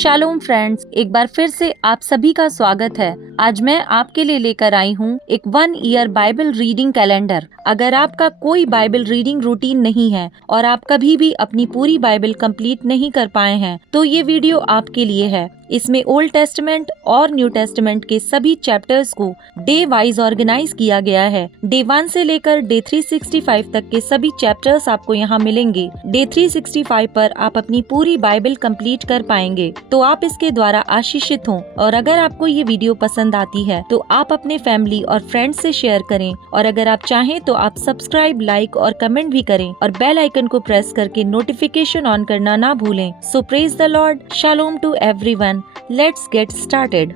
Shalom friends, एक बार फिर से आप सभी का स्वागत है। आज मैं आपके लिए लेकर आई हूँ एक 1 ईयर बाइबल रीडिंग कैलेंडर। अगर आपका कोई बाइबल रीडिंग रूटीन नहीं है और आप कभी भी अपनी पूरी बाइबल कंप्लीट नहीं कर पाए हैं, तो ये वीडियो आपके लिए है। इसमें ओल्ड टेस्टमेंट और न्यू टेस्टमेंट के सभी चैप्टर्स को डे वाइज ऑर्गेनाइज किया गया है। डे 1 से लेकर डे 365 तक के सभी चैप्टर्स आपको यहाँ मिलेंगे। डे 365 पर आप अपनी पूरी बाइबल कंप्लीट कर पाएंगे, तो आप इसके द्वारा आशीषित हों। और अगर आपको ये वीडियो पसंद आती है तो आप अपने फैमिली और फ्रेंड्स से शेयर करें, और अगर आप चाहें तो आप सब्सक्राइब, लाइक और कमेंट भी करें और बेल आइकन को प्रेस करके नोटिफिकेशन ऑन करना ना भूलें। So praise the Lord, shalom to everyone. Let's get started.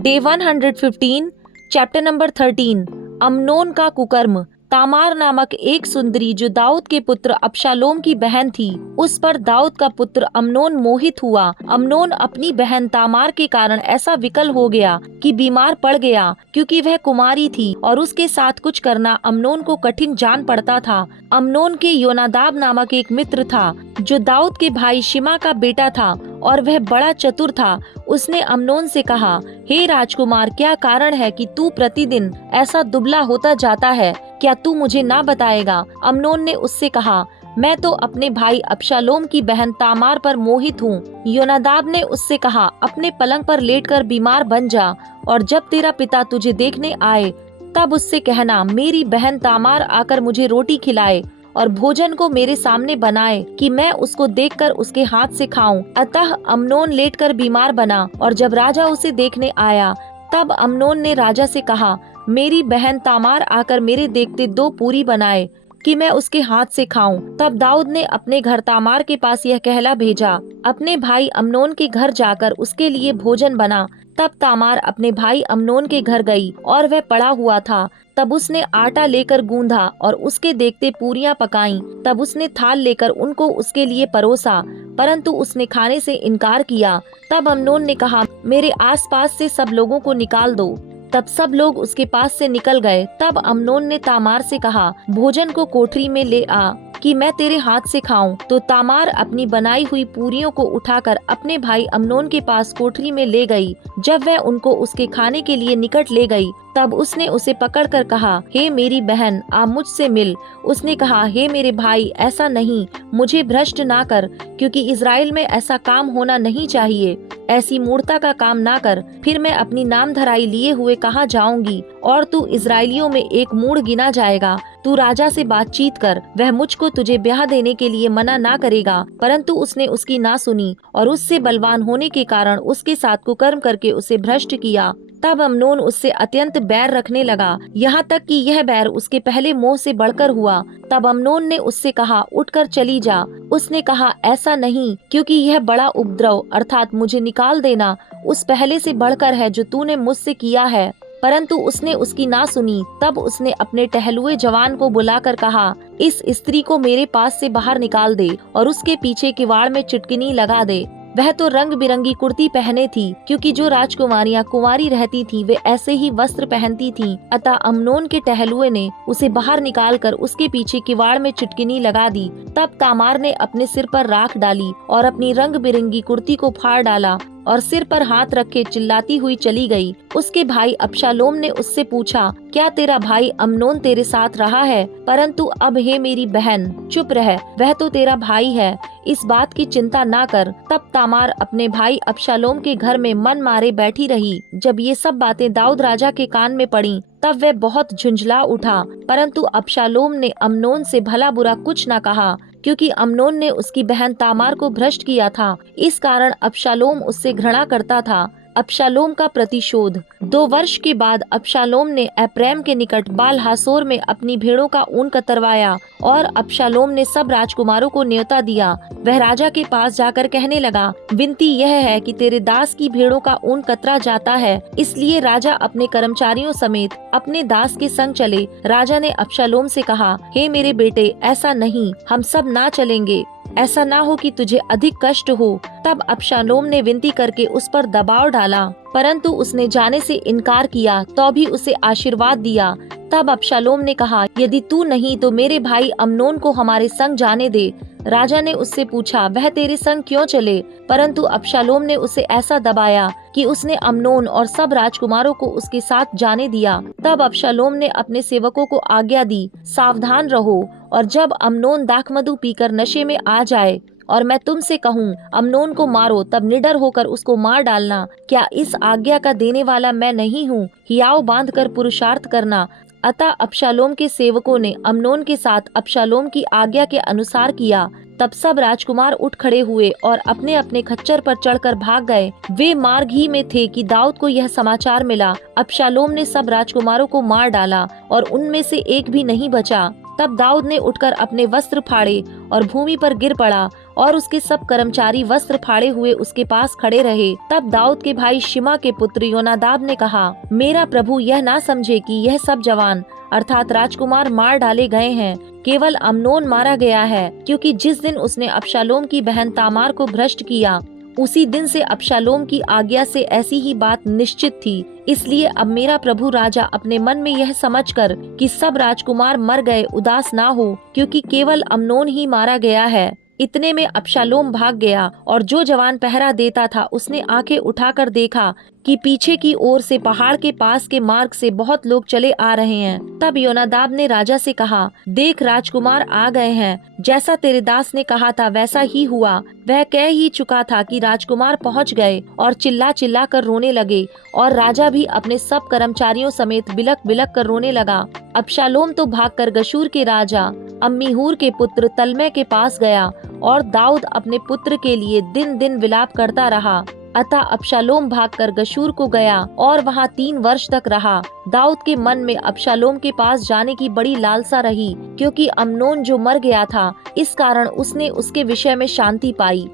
Day 115, chapter number 13, Amnon का कुकर्म। तामार नामक एक सुंदरी जो दाऊद के पुत्र अबशालोम की बहन थी, उस पर दाऊद का पुत्र अम्नोन मोहित हुआ। अम्नोन अपनी बहन तामार के कारण ऐसा विकल हो गया कि बीमार पड़ गया, क्योंकि वह कुमारी थी और उसके साथ कुछ करना अम्नोन को कठिन जान पड़ता था। अम्नोन के योनादाब नामक एक मित्र था जो दाऊद के भाई शिमा का बेटा था और वह बड़ा चतुर था। उसने अम्नोन से कहा, हे राजकुमार, क्या कारण है कि तू प्रतिदिन ऐसा दुबला होता जाता है? क्या तू मुझे ना बताएगा? अम्नोन ने उससे कहा, मैं तो अपने भाई अबशालोम की बहन तामार पर मोहित हूँ। योनादाब ने उससे कहा, अपने पलंग पर लेटकर बीमार बन जा और जब तेरा पिता तुझे देखने आए तब उससे कहना, मेरी बहन तामार आकर मुझे रोटी खिलाए और भोजन को मेरे सामने बनाए कि मैं उसको देखकर उसके हाथ से खाऊं। अतः अम्नोन लेटकर बीमार बना और जब राजा उसे देखने आया तब अम्नोन ने राजा से कहा, मेरी बहन तामार आकर मेरे देखते 2 पूरी बनाए कि मैं उसके हाथ से खाऊं। तब दाऊद ने अपने घर तामार के पास यह कहला भेजा, अपने भाई अम्नोन के घर जाकर उसके लिए भोजन बना। तब तामार अपने भाई अम्नोन के घर गई और वह पड़ा हुआ था। तब उसने आटा लेकर गूंधा और उसके देखते पूरियां पकाईं। तब उसने थाल लेकर उनको उसके लिए परोसा, परंतु उसने खाने से इनकार किया। तब अम्नोन ने कहा, मेरे आसपास से सब लोगों को निकाल दो। तब सब लोग उसके पास से निकल गए। तब अम्नोन ने तामार से कहा, भोजन को कोठरी में ले आ कि मैं तेरे हाथ से खाऊं। तो तामार अपनी बनाई हुई पूरियों को उठाकर अपने भाई अम्नोन के पास कोठरी में ले गई। जब वह उनको उसके खाने के लिए निकट ले गई, तब उसने उसे पकड़कर कहा, हे मेरी बहन, आ मुझसे मिल। उसने कहा, हे मेरे भाई, ऐसा नहीं, मुझे भ्रष्ट ना कर, क्योंकि इज़राइल में ऐसा काम होना नहीं चाहिए। ऐसी मूर्ता का काम ना कर, फिर मैं अपनी नामधराई लिए हुए कहाँ जाऊंगी और तू इज़राइलियों में एक मूढ़ गिना जाएगा। तू राजा से बातचीत कर, वह मुझको तुझे ब्याह देने के लिए मना ना करेगा। परंतु उसने उसकी ना सुनी और उससे बलवान होने के कारण उसके साथ कुकर्म करके उसे भ्रष्ट किया। तब अम्नोन उससे अत्यंत बैर रखने लगा, यहाँ तक कि यह बैर उसके पहले मोह से बढ़कर हुआ। तब अम्नोन ने उससे कहा, उठकर चली जा। उसने कहा, ऐसा नहीं, क्योंकि यह बड़ा उपद्रव अर्थात मुझे निकाल देना उस पहले से बढ़कर है जो तूने मुझसे किया है। परंतु उसने उसकी ना सुनी। तब उसने अपने टहलुए जवान को बुलाकर कहा, इस स्त्री को मेरे पास से बाहर निकाल दे और उसके पीछे किवाड़ में चिटकिनी लगा दे। वह तो रंग बिरंगी कुर्ती पहने थी, क्योंकि जो राजकुमारियां कुंवारी रहती थी वे ऐसे ही वस्त्र पहनती थीं। अतः अम्नोन के टहलुए ने उसे बाहर निकालकर उसके पीछे किवाड़ में चिटकिनी लगा दी। तब तामार ने अपने सिर पर राख डाली और अपनी रंग बिरंगी कुर्ती को फाड़ डाला और सिर पर हाथ रखे चिल्लाती हुई चली गई। उसके भाई अबशालोम ने उससे पूछा, क्या तेरा भाई अम्नोन तेरे साथ रहा है? परंतु अब हे मेरी बहन, चुप रह, वह तो तेरा भाई है, इस बात की चिंता ना कर। तब तामार अपने भाई अबशालोम के घर में मन मारे बैठी रही। जब ये सब बातें दाऊद राजा के कान में पड़ी तब वह बहुत झुंझला उठा। परंतु अबशालोम ने अम्नोन से भला बुरा कुछ न कहा, क्योंकि अम्नोन ने उसकी बहन तामार को भ्रष्ट किया था। इस कारण अबशालोम उससे घृणा करता था। अबशालोम का प्रतिशोध। 2 वर्ष के बाद अबशालोम ने एप्रैम के निकट बाल हासोर में अपनी भेड़ों का ऊन कतरवाया और अबशालोम ने सब राजकुमारों को न्योता दिया। वह राजा के पास जाकर कहने लगा, विनती यह है कि तेरे दास की भेड़ों का ऊन कतरा जाता है। इसलिए राजा अपने कर्मचारियों समेत अपने दास के संग चले। राजा ने अबशालोम से कहा, हे मेरे बेटे, ऐसा नहीं, हम सब ना चलेंगे, ऐसा ना हो कि तुझे अधिक कष्ट हो। तब अबशालोम ने विनती करके उस पर दबाव डाला, परंतु उसने जाने से इनकार किया, तो भी उसे आशीर्वाद दिया। तब अबशालोम ने कहा, यदि तू नहीं तो मेरे भाई अम्नोन को हमारे संग जाने दे। राजा ने उससे पूछा, वह तेरे संग क्यों चले? परंतु अबशालोम ने उसे ऐसा दबाया कि उसने अम्नोन और सब राजकुमारों को उसके साथ जाने दिया। तब अबशालोम ने अपने सेवकों को आज्ञा दी, सावधान रहो, और जब अम्नोन दाखमधु पीकर नशे में आ जाए और मैं तुमसे कहूँ अम्नोन को मारो, तब निडर होकर उसको मार डालना। क्या इस आज्ञा का देने वाला मैं नहीं हूँ? हियाव बांध कर पुरुषार्थ करना। अतः अबशालोम के सेवकों ने अम्नोन के साथ अबशालोम की आज्ञा के अनुसार किया। तब सब राजकुमार उठ खड़े हुए और अपने अपने खच्चर पर चढ़कर भाग गए। वे मार्ग ही में थे कि दाऊद को यह समाचार मिला, अबशालोम ने सब राजकुमारों को मार डाला और उनमें से एक भी नहीं बचा। तब दाऊद ने उठकर अपने वस्त्र फाड़े और भूमि पर गिर पड़ा, और उसके सब कर्मचारी वस्त्र फाड़े हुए उसके पास खड़े रहे। तब दाऊद के भाई शिमा के पुत्र योनादाब ने कहा, मेरा प्रभु यह ना समझे कि यह सब जवान अर्थात राजकुमार मार डाले गए हैं, केवल अम्नोन मारा गया है, क्योंकि जिस दिन उसने अबशालोम की बहन तामार को भ्रष्ट किया, उसी दिन से अबशालोम की आज्ञा से ऐसी ही बात निश्चित थी। इसलिए अब मेरा प्रभु राजा अपने मन में यह समझकर कि सब राजकुमार मर गए उदास ना हो, क्योंकि केवल अम्नोन ही मारा गया है। इतने में अबशालोम भाग गया, और जो जवान पहरा देता था उसने आंखें उठाकर देखा कि पीछे की ओर से पहाड़ के पास के मार्ग से बहुत लोग चले आ रहे हैं। तब योनादाब ने राजा से कहा, देख राजकुमार आ गए हैं, जैसा तेरे दास ने कहा था वैसा ही हुआ। वह कह ही चुका था कि राजकुमार पहुंच गए, और चिल्ला चिल्ला कर रोने लगे, और राजा भी अपने सब कर्मचारियों समेत बिलक बिलक कर रोने लगा। अबशालोम तो भागकर गशूर के राजा अम्मीहूर के पुत्र तल्मै के पास गया, और दाऊद अपने पुत्र के लिए दिन दिन विलाप करता रहा। अतः अबशालोम भागकर गशूर को गया और वहाँ 3 वर्ष तक रहा। दाऊद के मन में अबशालोम के पास जाने की बड़ी लालसा रही, क्योंकि अम्नोन जो मर गया था, इस कारण उसने उसके विषय में शांति पाई।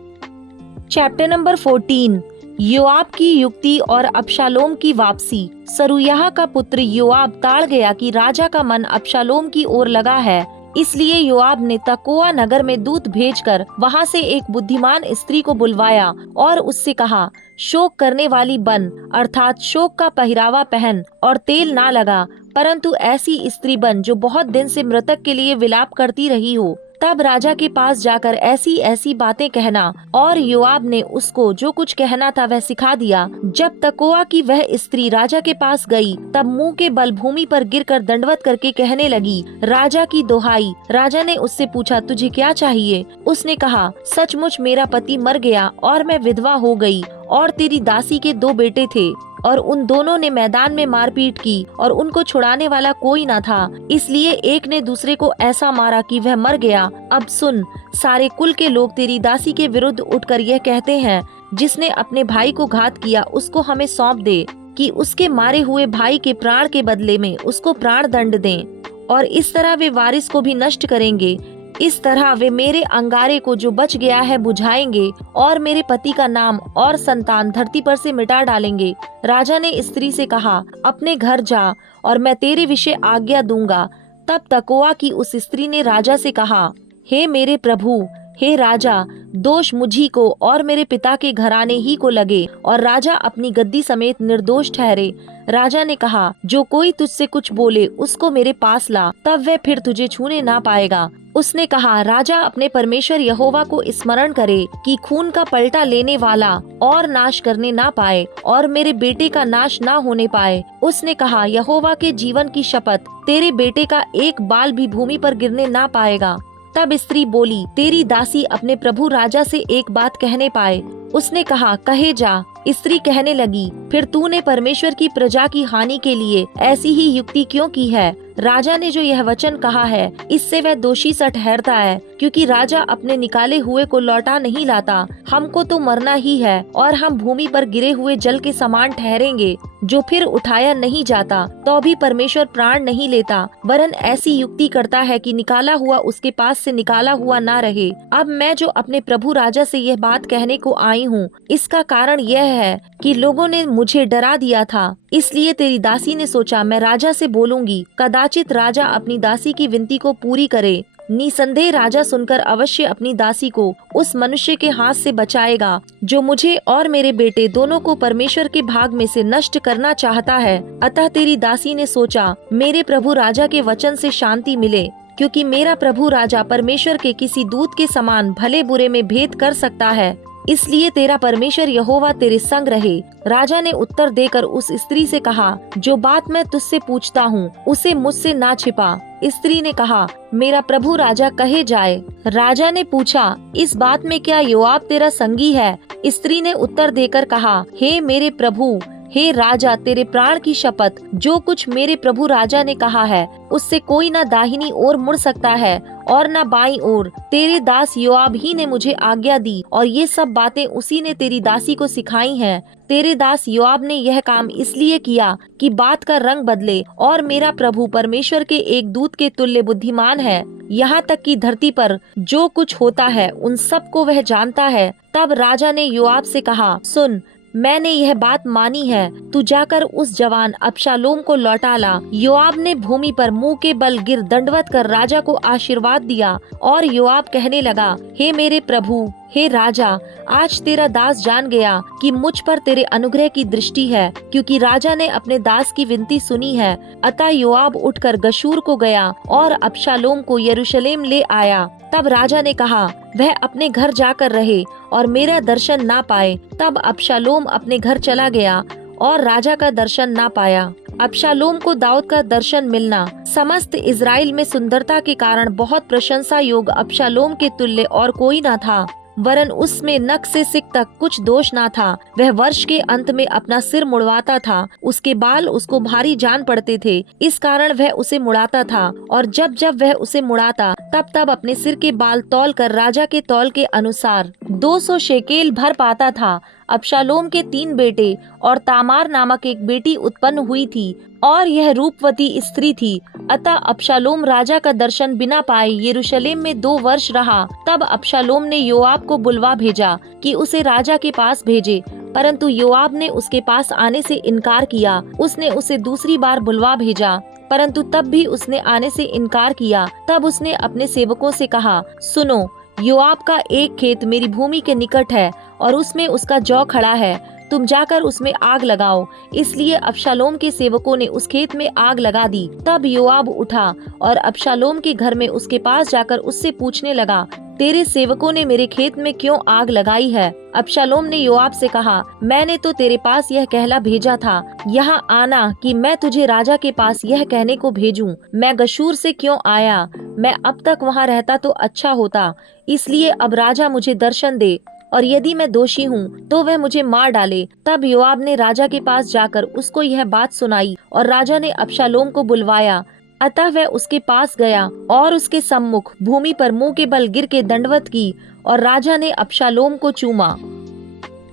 चैप्टर नंबर 14, योआब की युक्ति और अबशालोम की वापसी। सरूयाह का पुत्र योआब ताड़ गया कि राजा का मन अबशालोम की ओर लगा है, इसलिए योआब ने तकोआ नगर में दूत भेजकर वहां से एक बुद्धिमान स्त्री को बुलवाया और उससे कहा, शोक करने वाली बन, अर्थात शोक का पहरावा पहन और तेल ना लगा, परंतु ऐसी स्त्री बन जो बहुत दिन से मृतक के लिए विलाप करती रही हो। तब राजा के पास जाकर ऐसी ऐसी बातें कहना। और योआब ने उसको जो कुछ कहना था वह सिखा दिया। जब तकोआ की वह स्त्री राजा के पास गई, तब मुंह के बल भूमि पर गिरकर दंडवत करके कहने लगी, राजा की दोहाई। राजा ने उससे पूछा, तुझे क्या चाहिए? उसने कहा, सचमुच मेरा पति मर गया और मैं विधवा हो गई, और तेरी दासी के 2 बेटे थे, और उन दोनों ने मैदान में मारपीट की और उनको छुड़ाने वाला कोई न था, इसलिए एक ने दूसरे को ऐसा मारा कि वह मर गया। अब सुन, सारे कुल के लोग तेरी दासी के विरुद्ध उठकर यह कहते हैं, जिसने अपने भाई को घात किया उसको हमें सौंप दे, कि उसके मारे हुए भाई के प्राण के बदले में उसको प्राण दंड दें, और इस तरह वे वारिस को भी नष्ट करेंगे। इस तरह वे मेरे अंगारे को जो बच गया है बुझाएंगे, और मेरे पति का नाम और संतान धरती पर से मिटा डालेंगे। राजा ने स्त्री से कहा, अपने घर जा और मैं तेरे विषय आज्ञा दूंगा। तब तकोआ की उस स्त्री ने राजा से कहा, हे मेरे प्रभु, हे राजा, दोष मुझी को और मेरे पिता के घराने ही को लगे, और राजा अपनी गद्दी समेत निर्दोष ठहरे। राजा ने कहा, जो कोई तुझसे कुछ बोले उसको मेरे पास ला, तब वह फिर तुझे छूने ना पाएगा। उसने कहा, राजा अपने परमेश्वर यहोवा को स्मरण करे कि खून का पलटा लेने वाला और नाश करने ना पाए, और मेरे बेटे का नाश ना होने पाए। उसने कहा, यहोवा के जीवन की शपथ, तेरे बेटे का एक बाल भी भूमि पर गिरने ना पाएगा। तब स्त्री बोली, तेरी दासी अपने प्रभु राजा से एक बात कहने पाए। उसने कहा, कहे जा। स्त्री कहने लगी, फिर तूने परमेश्वर की प्रजा की हानि के लिए ऐसी ही युक्ति क्यों की है? राजा ने जो यह वचन कहा है, इससे वह दोषी सा ठहरता है, क्योंकि राजा अपने निकाले हुए को लौटा नहीं लाता। हमको तो मरना ही है, और हम भूमि पर गिरे हुए जल के समान ठहरेंगे, जो फिर उठाया नहीं जाता, तो भी परमेश्वर प्राण नहीं लेता, वरन ऐसी युक्ति करता है कि निकाला हुआ उसके पास से निकाला हुआ ना रहे। अब मैं जो अपने प्रभु राजा से यह बात कहने को आई हूँ, इसका कारण यह है कि लोगों ने मुझे डरा दिया था, इसलिए तेरी दासी ने सोचा मैं राजा से बोलूंगी, कदाचित राजा अपनी दासी की विनती को पूरी करे। निसंदेह राजा सुनकर अवश्य अपनी दासी को उस मनुष्य के हाथ से बचाएगा, जो मुझे और मेरे बेटे दोनों को परमेश्वर के भाग में से नष्ट करना चाहता है। अतः तेरी दासी ने सोचा, मेरे प्रभु राजा के वचन से शांति मिले। क्योंकि मेरा प्रभु राजा परमेश्वर के किसी दूत के समान भले बुरे में भेद कर सकता है, इसलिए तेरा परमेश्वर यहोवा तेरे संग रहे। राजा ने उत्तर देकर उस स्त्री से कहा, जो बात मैं तुझसे पूछता हूँ उसे मुझसे ना छिपा। स्त्री ने कहा, मेरा प्रभु राजा कहे जाए। राजा ने पूछा, इस बात में क्या योआब तेरा संगी है? स्त्री ने उत्तर देकर कहा, हे मेरे प्रभु, हे राजा, तेरे प्राण की शपथ, जो कुछ मेरे प्रभु राजा ने कहा है उससे कोई ना दाहिनी ओर मुड़ सकता है और न बाईं ओर। तेरे दास योआब ही ने मुझे आज्ञा दी और ये सब बातें उसी ने तेरी दासी को सिखाई हैं। तेरे दास योआब ने यह काम इसलिए किया कि बात का रंग बदले, और मेरा प्रभु परमेश्वर के एक दूत के तुल्य बुद्धिमान है। यहाँ तक कि धरती पर जो कुछ होता है उन सब को वह जानता है। तब राजा ने योआब से कहा, सुन, मैंने यह बात मानी है, तू जाकर उस जवान अबशालोम को लौटा ला। योआब ने भूमि पर मुंह के बल गिर दंडवत कर राजा को आशीर्वाद दिया और योआब कहने लगा, हे मेरे प्रभु, हे राजा, आज तेरा दास जान गया कि मुझ पर तेरे अनुग्रह की दृष्टि है, क्योंकि राजा ने अपने दास की विनती सुनी है। अतः योआब उठकर गशूर को गया और अबशालोम को यरूशलेम ले आया। तब राजा ने कहा, वह अपने घर जाकर रहे और मेरा दर्शन ना पाए। तब अबशालोम अपने घर चला गया और राजा का दर्शन ना पाया। अबशालोम को दाऊद का दर्शन मिलना समस्त इज़राइल में सुंदरता के कारण बहुत प्रशंसा योग अबशालोम के तुल्य और कोई न था, वरन उसमें नख से सिक तक कुछ दोष ना था। वह वर्ष के अंत में अपना सिर मुड़वाता था, उसके बाल उसको भारी जान पड़ते थे, इस कारण वह उसे मुड़ाता था, और जब जब वह उसे मुड़ाता तब तब अपने सिर के बाल तौल कर राजा के तौल के अनुसार 200 शेकेल भर पाता था। अबशालोम के 3 बेटे और तामार नामक एक बेटी उत्पन्न हुई थी, और यह रूपवती स्त्री थी। अतः अबशालोम राजा का दर्शन बिना पाए यरूशलेम में 2 वर्ष रहा। तब अबशालोम ने योआब को बुलवा भेजा कि उसे राजा के पास भेजे, परंतु योआब ने उसके पास आने से इनकार किया। उसने उसे दूसरी बार बुलवा भेजा, परंतु तब भी उसने आने से इनकार किया। तब उसने अपने सेवकों से कहा, सुनो, योआब का एक खेत मेरी भूमि के निकट है और उसमें उसका जौ खड़ा है, तुम जाकर उसमें आग लगाओ। इसलिए अबशालोम के सेवकों ने उस खेत में आग लगा दी। तब योआब उठा और अबशालोम के घर में उसके पास जाकर उससे पूछने लगा, तेरे सेवकों ने मेरे खेत में क्यों आग लगाई है? अबशालोम ने योआब से कहा, मैंने तो तेरे पास यह कहला भेजा था, यहाँ आना कि मैं तुझे राजा के पास यह कहने को भेजूं, मैं गशूर से क्यों आया? मैं अब तक वहाँ रहता तो अच्छा होता। इसलिए अब राजा मुझे दर्शन दे, और यदि मैं दोषी हूँ तो वह मुझे मार डाले। तब योआब ने राजा के पास जाकर उसको यह बात सुनाई, और राजा ने अबशालोम को बुलवाया। अतः वह उसके पास गया और उसके सम्मुख भूमि पर मुंह के बल गिर के दंडवत की, और राजा ने अबशालोम को चूमा।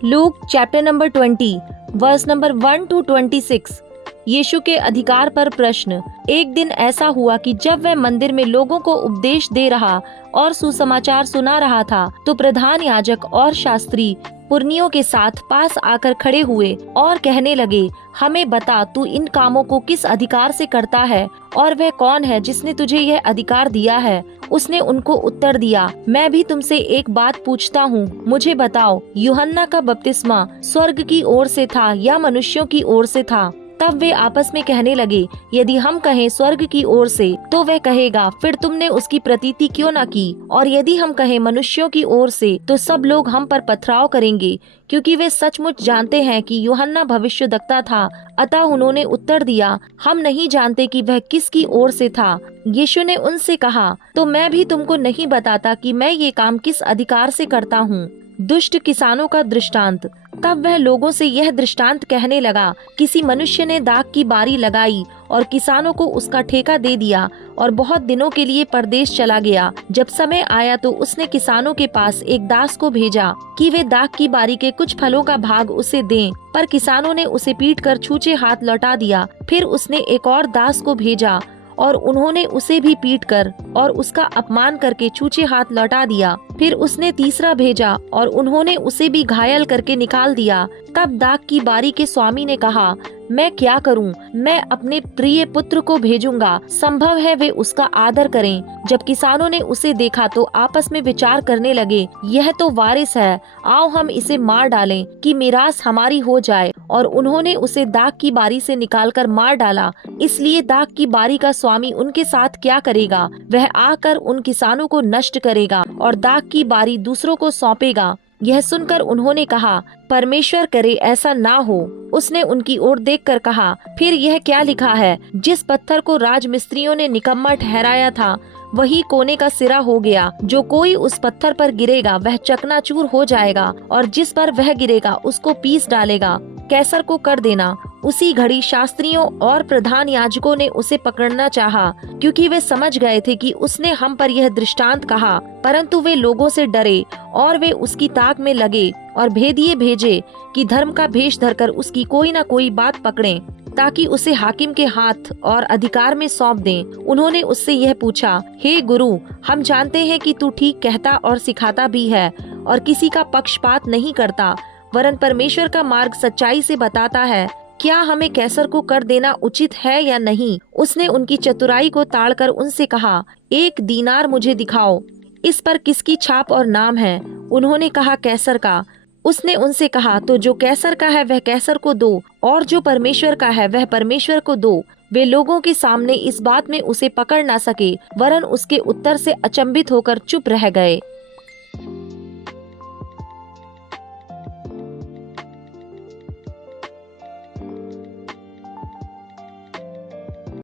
Luke chapter number 20 verse number 1 to 26। यीशु के अधिकार पर प्रश्न। एक दिन ऐसा हुआ कि जब वह मंदिर में लोगों को उपदेश दे रहा और सुसमाचार सुना रहा था, तो प्रधान याजक और शास्त्री पुरनियों के साथ पास आकर खड़े हुए और कहने लगे, हमें बता, तू इन कामों को किस अधिकार से करता है, और वह कौन है जिसने तुझे यह अधिकार दिया है? उसने उनको उत्तर दिया, मैं भी तुमसे एक बात पूछता हूँ, मुझे बताओ, यूहन्ना का बपतिस्मा स्वर्ग की ओर से था या मनुष्यों की ओर से था? तब वे आपस में कहने लगे, यदि हम कहें स्वर्ग की ओर से, तो वह कहेगा, फिर तुमने उसकी प्रतीति क्यों न की? और यदि हम कहें मनुष्यों की ओर से, तो सब लोग हम पर पथराव करेंगे, क्योंकि वे सचमुच जानते हैं कि यूहन्ना भविष्यद्वक्ता था। अतः उन्होंने उत्तर दिया, हम नहीं जानते कि वह किसकी ओर से था। यीशु ने उनसे कहा, तो मैं भी तुमको नहीं बताता कि मैं ये काम किस अधिकार से करता हूँ। दुष्ट किसानों का दृष्टांत। तब वह लोगों से यह दृष्टांत कहने लगा, किसी मनुष्य ने दाख की बारी लगाई और किसानों को उसका ठेका दे दिया और बहुत दिनों के लिए परदेश चला गया। जब समय आया तो उसने किसानों के पास एक दास को भेजा कि वे दाख की बारी के कुछ फलों का भाग उसे दें, पर किसानों ने उसे पीटकर छूछे हाथ लौटा दिया। फिर उसने एक और दास को भेजा और उन्होंने उसे भी पीटकर और उसका अपमान करके छूछे हाथ लौटा दिया। फिर उसने तीसरा भेजा और उन्होंने उसे भी घायल करके निकाल दिया। तब दाख की बारी के स्वामी ने कहा, मैं क्या करूं? मैं अपने प्रिय पुत्र को भेजूंगा, संभव है वे उसका आदर करें। जब किसानों ने उसे देखा तो आपस में विचार करने लगे, यह तो वारिस है, आओ हम इसे मार डालें कि मिरास हमारी हो जाए। और उन्होंने उसे दाख की बारी से निकालकर मार डाला। इसलिए दाख की बारी का स्वामी उनके साथ क्या करेगा? वह आकर उन किसानों को नष्ट करेगा और दाख की बारी दूसरों को सौंपेगा। यह सुनकर उन्होंने कहा, परमेश्वर करे ऐसा ना हो। उसने उनकी ओर देखकर कहा, फिर यह क्या लिखा है? जिस पत्थर को राजमिस्त्रियों ने निकम्मा ठहराया था वही कोने का सिरा हो गया। जो कोई उस पत्थर पर गिरेगा वह चकनाचूर हो जाएगा और जिस पर वह गिरेगा उसको पीस डालेगा। कैसर को कर देना। उसी घड़ी शास्त्रियों और प्रधान याजकों ने उसे पकड़ना चाहा, क्योंकि वे समझ गए थे कि उसने हम पर यह दृष्टांत कहा। परंतु वे लोगों से डरे और वे उसकी ताक में लगे और भेदिए भेजे कि धर्म का भेष धरकर उसकी कोई न कोई बात पकड़ें, ताकि उसे हाकिम के हाथ और अधिकार में सौंप दें। उन्होंने उससे यह पूछा, हे गुरु, हम जानते हैं कि तू ठीक कहता और सिखाता भी है और किसी का पक्षपात नहीं करता, वरन परमेश्वर का मार्ग सच्चाई से बताता है। क्या हमें कैसर को कर देना उचित है या नहीं? उसने उनकी चतुराई को ताड़कर उनसे कहा, 1 दीनार मुझे दिखाओ, इस पर किसकी छाप और नाम है? उन्होंने कहा, कैसर का। उसने उनसे कहा, तो जो कैसर का है वह कैसर को दो और जो परमेश्वर का है वह परमेश्वर को दो। वे लोगों के सामने इस बात में उसे पकड़ ना सके, वरन उसके उत्तर से अचंभित होकर चुप रह गए।